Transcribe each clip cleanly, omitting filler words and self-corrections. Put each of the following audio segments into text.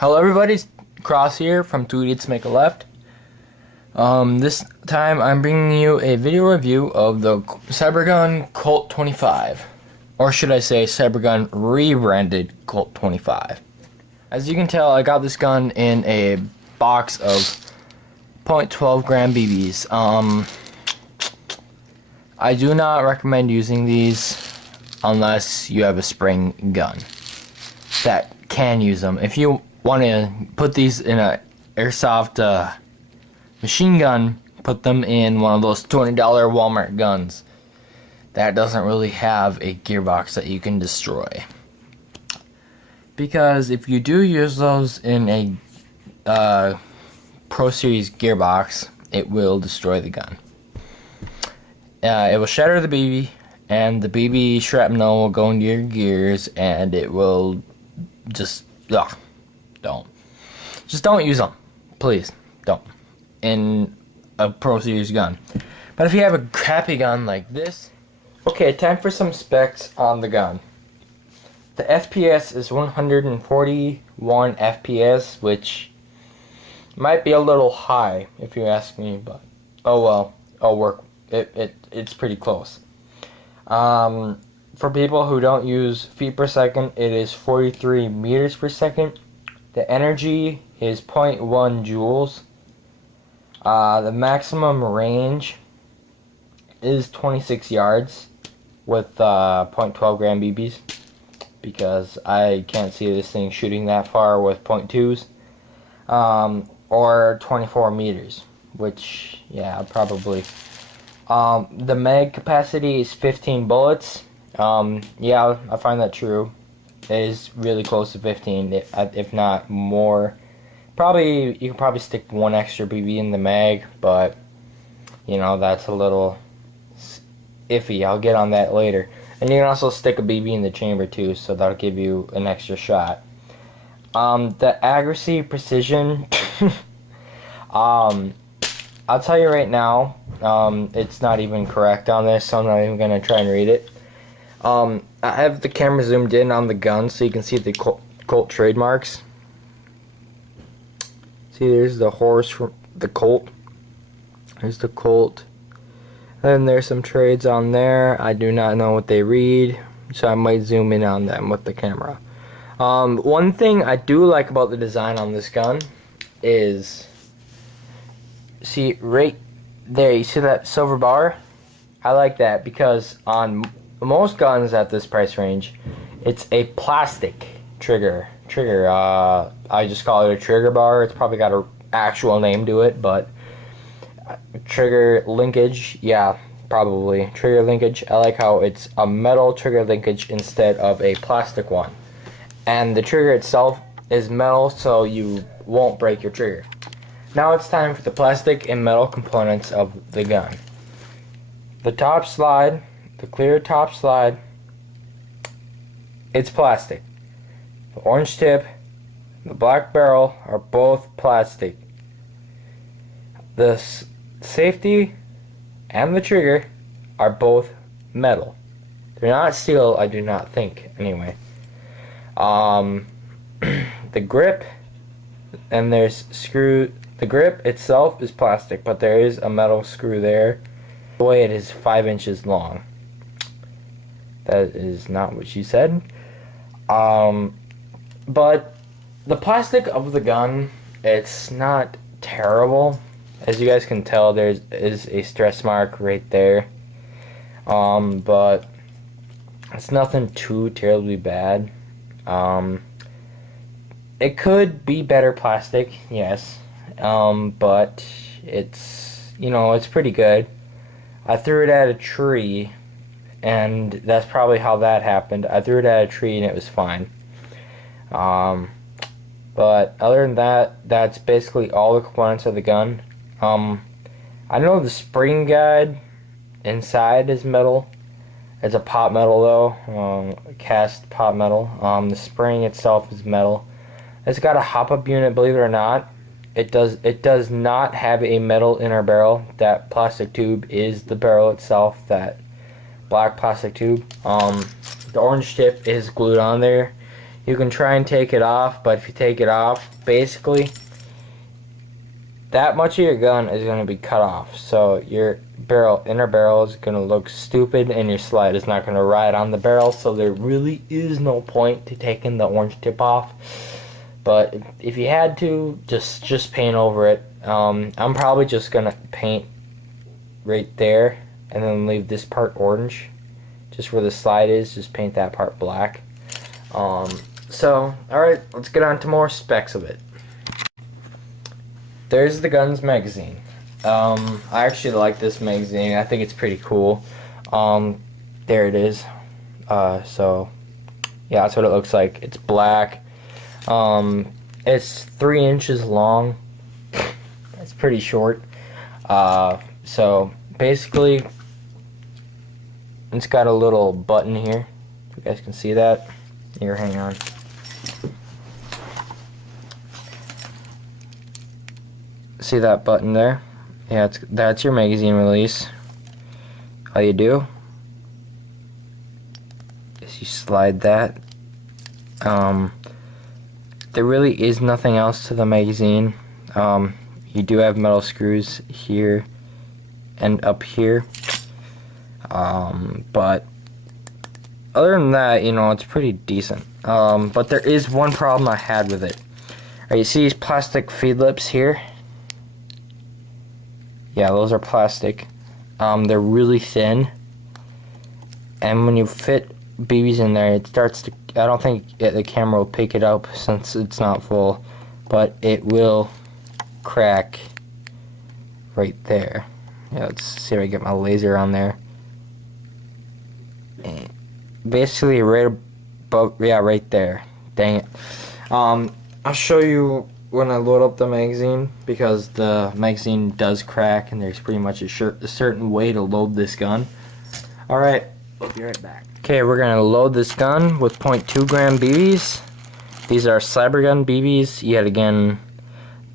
Hello everybody, Cross here from Two Idiots Make a Left. This time I'm bringing you a video review of the cybergun Colt 25. Or should I say cybergun rebranded Colt 25. As you can tell, I got this gun in a box of .12 gram BBs. I do not recommend using these unless you have a spring gun that can use them. If you want to put these in a airsoft machine gun, put them in one of those $20 Walmart guns that doesn't really have a gearbox that you can destroy. Because if you do use those in a Pro Series gearbox, it will destroy the gun. It will shatter the BB, and the BB shrapnel will go into your gears, and it will just don't use them, please don't, in a Pro Series gun. But if you have a crappy gun like this, okay, time for some specs on the gun. The FPS is 141 FPS, which might be a little high if you ask me, but oh well, it's pretty close. For people who don't use feet per second, it is 43 meters per second. The energy is 0.1 joules. The maximum range is 26 yards with 0.12 gram BBs, because I can't see this thing shooting that far with 0.2s, or 24 meters, which, yeah, probably. The mag capacity is 15 bullets. Yeah, I find that true. It is really close to 15, if not more. You can probably stick one extra BB in the mag, but you know, that's a little iffy. I'll get on that later. And you can also stick a BB in the chamber too, so that'll give you an extra shot. The accuracy, precision, I'll tell you right now, it's not even correct on this, so I'm not even going to try and read it. I have the camera zoomed in on the gun so you can see the Colt trademarks. See, there's the horse from the Colt. There's the Colt. And there's some trades on there. I do not know what they read, so I might zoom in on them with the camera. One thing I do like about the design on this gun is, see right there, you see that silver bar? I like that because on most guns at this price range, it's a plastic trigger. I just call it a trigger bar. It's probably got an actual name to it, but trigger linkage, yeah, probably trigger linkage. I like how it's a metal trigger linkage instead of a plastic one, and the trigger itself is metal, so you won't break your trigger. Now it's time for the plastic and metal components of the gun. The top slide, the clear top slide, it's plastic. The orange tip, the black barrel are both plastic. The safety and the trigger are both metal. They're not steel, I do not think, anyway. The grip, and there's screw. The grip itself is plastic, but there is a metal screw there. The way it is 5 inches long. That is not what she said. But the plastic of the gun, it's not terrible. As you guys can tell, there is a stress mark right there. But it's nothing too terribly bad. It could be better plastic, yes. But it's, you know, it's pretty good. I threw it at a tree, and that's probably how that happened. I threw it at a tree and it was fine. But other than that, that's basically all the components of the gun. I know the spring guide inside is metal. It's a pot metal though, cast pot metal. The spring itself is metal. It's got a hop-up unit, believe it or not. It does not have a metal inner barrel. That plastic tube is the barrel itself, that black plastic tube. The orange tip is glued on there. You can try and take it off, but if you take it off, basically that much of your gun is going to be cut off. So your inner barrel is going to look stupid, and your slide is not going to ride on the barrel. So there really is no point to taking the orange tip off. But if you had to, just paint over it. I'm probably just going to paint right there and then leave this part orange. Just where the slide is, just paint that part black. So, alright, let's get on to more specs of it. There's the gun's magazine. I actually like this magazine. I think it's pretty cool. There it is. So, yeah, that's what it looks like. It's black. It's 3 inches long. It's pretty short. So, basically, it's got a little button here. If you guys can see that. Here, hang on. See that button there? Yeah, that's your magazine release. All you do is you slide that. There really is nothing else to the magazine. You do have metal screws here and up here. But other than that, you know, it's pretty decent. But there is one problem I had with it. Alright, you see these plastic feed lips here? Yeah, those are plastic. They're really thin. And when you fit BBs in there, it starts to... I don't think the camera will pick it up since it's not full. But it will crack right there. Yeah, let's see if I get my laser on there. Basically right above, yeah, right there. Dang it. I'll show you when I load up the magazine, because the magazine does crack and there's pretty much a certain way to load this gun. Alright, we'll be right back. Okay, we're gonna load this gun with 0.2 gram BBs. These are cybergun BBs, yet again.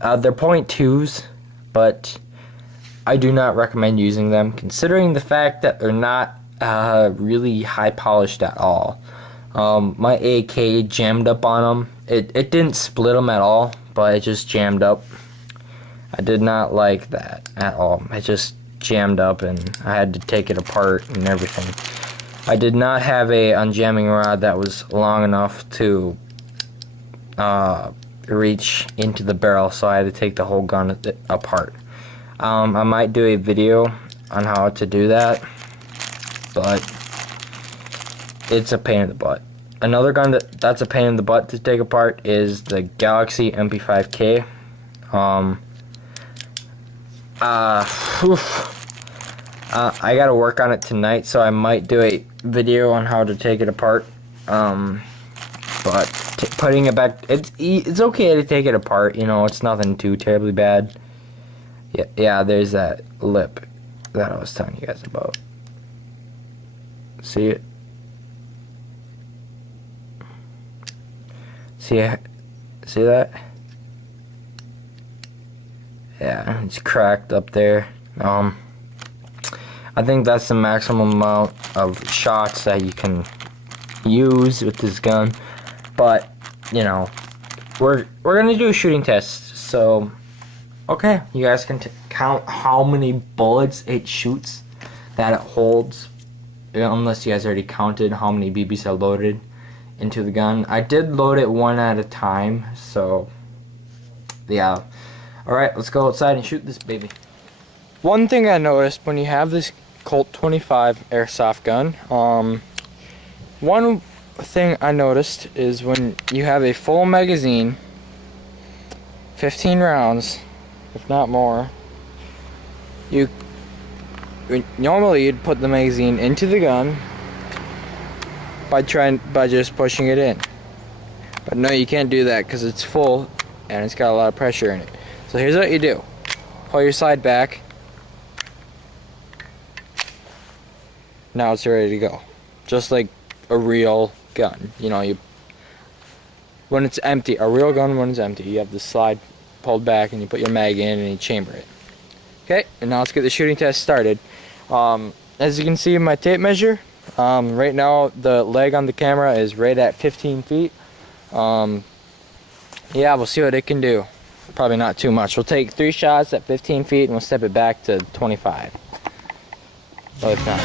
They're 0.2s, but I do not recommend using them, considering the fact that they're not really high polished at all. My AK jammed up on them. It didn't split them at all, but it just jammed up. I did not like that at all. It just jammed up and I had to take it apart and everything. I did not have a unjamming rod that was long enough to reach into the barrel, so I had to take the whole gun apart. I might do a video on how to do that, but it's a pain in the butt. Another gun that's a pain in the butt to take apart is the Galaxy MP5K. I gotta work on it tonight, so I might do a video on how to take it apart. But putting it back, it's okay to take it apart. You know, it's nothing too terribly bad. Yeah. There's that lip that I was telling you guys about. See it? See that? Yeah, it's cracked up there. I think that's the maximum amount of shots that you can use with this gun. But, you know, we're gonna do a shooting test. So, okay, you guys can count how many bullets it shoots that it holds. Unless you guys already counted how many BBs I loaded into the gun. I did load it one at a time, so yeah. Alright, let's go outside and shoot this baby. One thing I noticed when you have this Colt 25 airsoft gun, one thing I noticed is when you have a full magazine, 15 rounds, if not more, normally you'd put the magazine into the gun by just pushing it in. But no, you can't do that because it's full and it's got a lot of pressure in it. So here's what you do. Pull your slide back. Now it's ready to go. Just like a real gun. You know, when it's empty, a real gun when it's empty, you have the slide pulled back and you put your mag in and you chamber it. Okay, and now let's get the shooting test started. As you can see in my tape measure, right now the leg on the camera is right at 15 feet. Yeah, we'll see what it can do. Probably not too much. We'll take 3 shots at 15 feet and we'll step it back to 25. Well, if not.